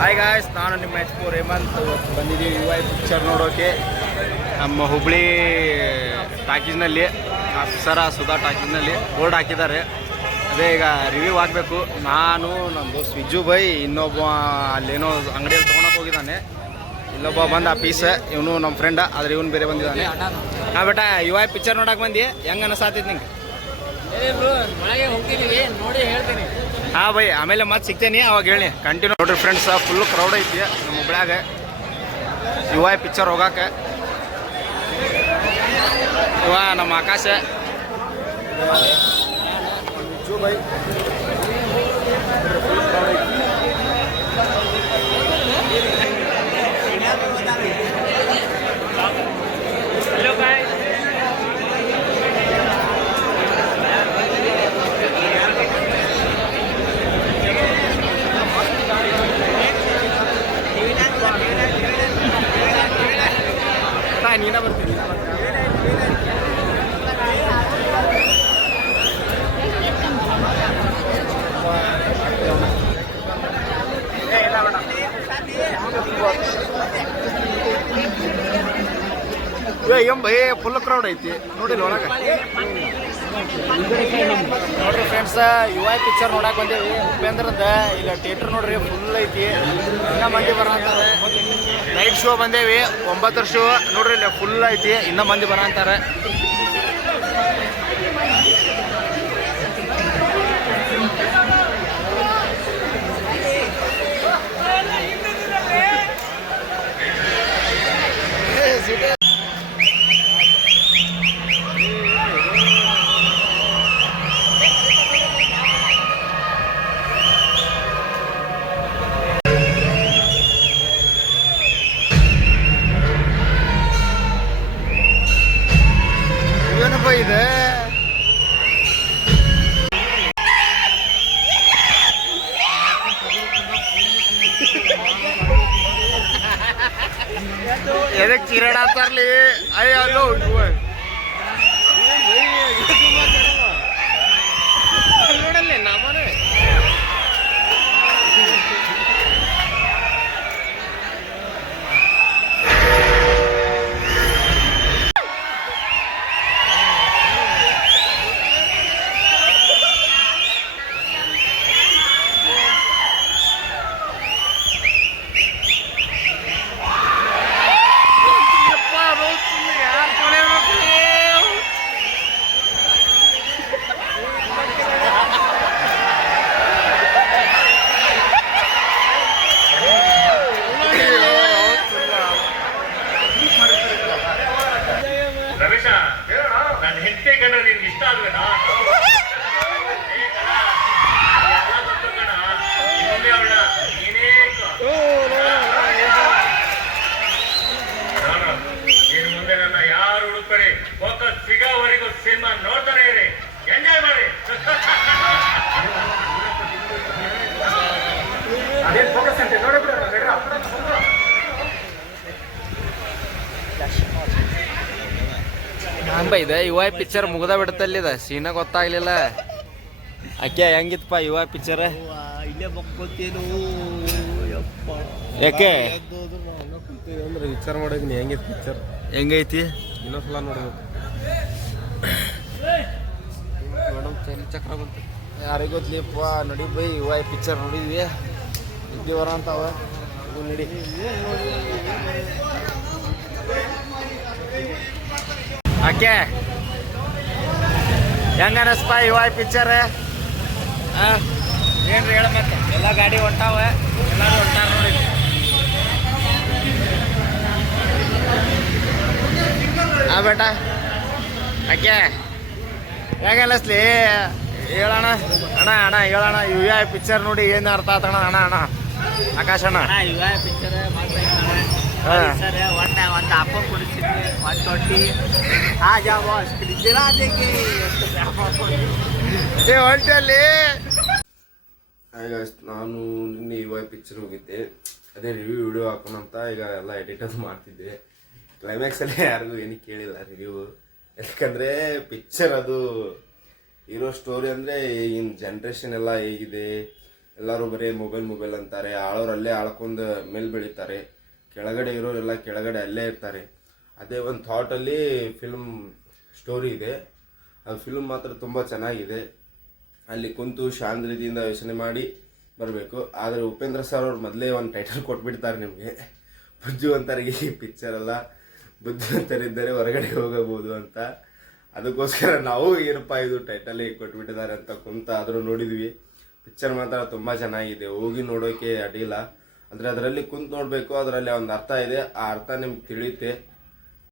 Hi guys, ನಾನು ನಿಮ್ಮ ಎಚ್4 ಹೇಮಂತ್. ಇವತ್ತು ಬಂದಿದ್ದೀವಿ UI ಪಿಕ್ಚರ್ ನೋಡೋಕೆ ನಮ್ಮ ಹುಬ್ಳಿ ಟಾಕೀಸ್ನಲ್ಲಿ, ಅಪ್ಸರ ಸುಧಾ ಟಾಕೀಸ್ನಲ್ಲಿ ಬೋರ್ಡ್ ಹಾಕಿದ್ದಾರೆ. ಅದೇ ಈಗ ರಿವ್ಯೂ ಆಗಬೇಕು. ನಾನು ನಮ್ಮ ದೋಸ್ತ್ ವಿಜು ಬೈ, ಇನ್ನೊಬ್ಬ ಅಲ್ಲೇನೋ ಅಂಗಡಿಯಲ್ಲಿ ತೊಗೊಳಕ್ಕೆ ಹೋಗಿದ್ದಾನೆ. ಇಲ್ಲೊಬ್ಬ ಬಂದ ಆ ಪೀಸ್, ಇವನು ನಮ್ಮ ಫ್ರೆಂಡ, ಆದರೆ ಇವನು ಬೇರೆ ಬಂದಿದ್ದಾನೆ. ಹಾಂ ಬೇಟ, UI ಪಿಕ್ಚರ್ ನೋಡಕ್ಕೆ ಬಂದು ಹೆಂಗೆ ಅನಿಸ್ತೈತಿ ನಿಂಗೆ? ನೋಡಿ ಹೇಳ್ತೀನಿ. ಹಾಂ ಬೈ, ಆಮೇಲೆ ಮತ್ತೆ ಸಿಗ್ತೇನೆ, ಅವಾಗ ಹೇಳಿ. ಕಂಟಿನ್ಯೂ ನೋಡ್ರಿ ಫ್ರೆಂಡ್ಸ್, ಫುಲ್ಲು ಕ್ರೌಡ್ ಐತಿ ನಮ್ಮ ಹುಬ್ಳ್ಯಾಗ UI ಪಿಕ್ಚರ್ ಹೋಗಾಕೆ. ಇವ ನಮ್ಮ ಆಕಾಶ, ವಿಜು ಬೈ. ಫುಲ್ ಕ್ರೌಡ್ ಐತಿ. ನೀನ ಬರ್ತೀನಿ. ಬೈ ಫುಲ್ ಕ್ರೌಡ್ ಐತಿ ನೋಡಿಲ್ಲ ಒಳಗೆ. ನೋಡ್ರಿ ಫ್ರೆಂಡ್ಸ್, UI ಪಿಕ್ಚರ್ ನೋಡಕ್ಕೆ ಬಂದೇವಿ ಉಪೇಂದ್ರದ. ಇಲ್ಲ ಥಿಯೇಟ್ರ್ ನೋಡ್ರಿ ಫುಲ್ ಐತಿ, ಇನ್ನೂ ಮಂದಿ ಬರಂತಾರೆ. ನೈಟ್ ಶೋ ಬಂದೇವಿ, 9 ಶೋ ನೋಡ್ರಿ, ಇಲ್ಲ ಫುಲ್ ಐತಿ, ಇನ್ನೂ ಮಂದಿ ಬರಂತಾರೆ. ಇದೆ ಎದಕ್ಕೆ ಚೀರಾಡತ್ತಾರ್ಲಿ? ಅಯ್ಯೋ ಅಲ್ಲೋ ನೋಡಲ್ಲೇ ನಮ್ಮನೆ. ಸಿನಿಮಾ ನೋಡ್ತಾನೆ ಇರಿ, ಎಂಜಾಯ್ ಮಾಡಿ. ಅದೇನು ಫೋಕಸ್ ಅಂತ ನೋಡಿಬಿಡ. ಬೈ ಇದೆ UI ಪಿಕ್ಚರ್ ಮುಗ್ದ ಬಿಡುತ್ತಲ್ಲಿದ, ಸೀನ ಗೊತ್ತಾಗ್ಲಿಲ್ಲ. ಅಕ್ಕೆ ಹೆಂಗಿತ್ತಪ್ಪ UI ಪಿಕ್ಚರ್? ಇಲ್ಲೇ ಮಕ್ಕೋತೇನು ಯಾಕೆ ಅಂದ್ರೆ ವಿಚಾರ ಮಾಡಿದ್ನಿ ಹೆಂಗಿತ್ತು ಪಿಕ್ಚರ್, ಹೆಂಗೈತಿ? ಇನ್ನೊಂದ್ಸಲ ನೋಡ್ಬೇಕು. ಮೇಡಮ್ ಚಲಿ ಚಕ್ರ ಬಂತು, ಯಾರಿಗೂ ಗೊತ್ತಲಿಪ್ಪ. ನಡಿ ಬೈ, UI ಪಿಕ್ಚರ್ ನೋಡಿದ್ವಿ, ನಿದ್ದೆ ಬರ ಅಂತಾವ ನಡಿ. ಅಕ್ಕೆ ಹೆಂಗ ಅನಸ್ಪ UI ಪಿಕ್ಚರ್? ಏನ್ರಿ ಹೇಳ ಮತ್ತೆ? ಎಲ್ಲ ಗಾಡಿ ಹೊಂಟಾವ, ಎಲ್ಲರೂ ಹೊಂಟಾರ ನೋಡಿ. ಹಾ ಬೇಟ, ಅಕ್ಕೆ ಹೆಂಗ ಅನಿಸ್ಲಿ ಹೇಳೋಣ? ಅಣ್ಣ ಅಣ್ಣ ಹೇಳೋಣ, UI ಪಿಕ್ಚರ್ ನೋಡಿ ಏನು ಅರ್ಥ ಆತಣ್ಣ? ಅಣ್ಣ ಅಣ್ಣ ಆಕಾಶ ಅಣ್ಣ, UI ಪಿಕ್ಚರ್ ಸರ್ ಒಂದು ಅಪ್ಪ ಕೊಡಿಸಿದ್ವಿ 120. ಹೊಂಟಲ್ಲಿ ನಾನು ನಿನ್ನೆ UI ಪಿಕ್ಚರ್ ಹೋಗಿದ್ದೆ. ಅದೇ ರಿವ್ಯೂ ವಿಡಿಯೋ ಹಾಕೋಣಂತ ಈಗ ಎಲ್ಲ ಎಡಿಟ್ ಅದು ಮಾಡ್ತಿದ್ದೆ. ಕ್ಲೈಮ್ಯಾಕ್ಸಲ್ಲಿ ಯಾರಿಗೂ ಏನು ಕೇಳಿಲ್ಲ ರಿವ್ಯೂ, ಯಾಕಂದರೆ ಪಿಕ್ಚರ್ ಅದು ಇರೋ ಸ್ಟೋರಿ ಅಂದರೆ ಈಗಿನ ಜನ್ರೇಷನ್ ಎಲ್ಲ ಹೇಗಿದೆ, ಎಲ್ಲರೂ ಬರೀ ಮೊಬೈಲ್ ಅಂತಾರೆ. ಆಳೋರಲ್ಲೇ ಆಳ್ಕೊಂಡು ಮೇಲೆ ಬೆಳೀತಾರೆ, ಕೆಳಗಡೆ ಇರೋರೆಲ್ಲ ಕೆಳಗಡೆ ಅಲ್ಲೇ ಇರ್ತಾರೆ. ಅದೇ ಒಂದು ಥಾಟಲ್ಲಿ ಫಿಲ್ಮ್ ಸ್ಟೋರಿ ಇದೆ. ಅದು ಫಿಲ್ಮ್ ಮಾತ್ರ ತುಂಬ ಚೆನ್ನಾಗಿದೆ. ಅಲ್ಲಿ ಕುಂತು ಶಾಂತ ರೀತಿಯಿಂದ ಯೋಚನೆ ಮಾಡಿ ಬರಬೇಕು. ಆದರೆ ಉಪೇಂದ್ರ ಸರ್ ಅವ್ರು ಮೊದಲೇ ಒಂದು ಟೈಟಲ್ ಕೊಟ್ಬಿಡ್ತಾರೆ ನಿಮಗೆ, ಬುದ್ಧಿವಂತರಿಗೆ ಈ ಪಿಕ್ಚರೆಲ್ಲ ಬುದ್ಧಿವಂತರಿದ್ದರೆ ಹೊರಗಡೆ ಹೋಗಬಹುದು ಅಂತ. ಅದಕ್ಕೋಸ್ಕರ ನಾವು ಏನಪ್ಪ ಇದು ಟೈಟಲ್ ಕೊಟ್ಬಿಟ್ಟಿದ್ದಾರೆ ಅಂತ ಕುಂತ ಆದರೂ ನೋಡಿದ್ವಿ. ಪಿಕ್ಚರ್ ಮಾತ್ರ ತುಂಬ ಚೆನ್ನಾಗಿದೆ, ಹೋಗಿ ನೋಡೋಕೆ ಅಡ್ಡಿಲ್ಲ. ಅಂದರೆ ಅದರಲ್ಲಿ ಕುಂತು ನೋಡಬೇಕು, ಅದರಲ್ಲಿ ಒಂದು ಅರ್ಥ ಇದೆ, ಆ ಅರ್ಥ ನಿಮ್ಗೆ ತಿಳಿಯುತ್ತೆ.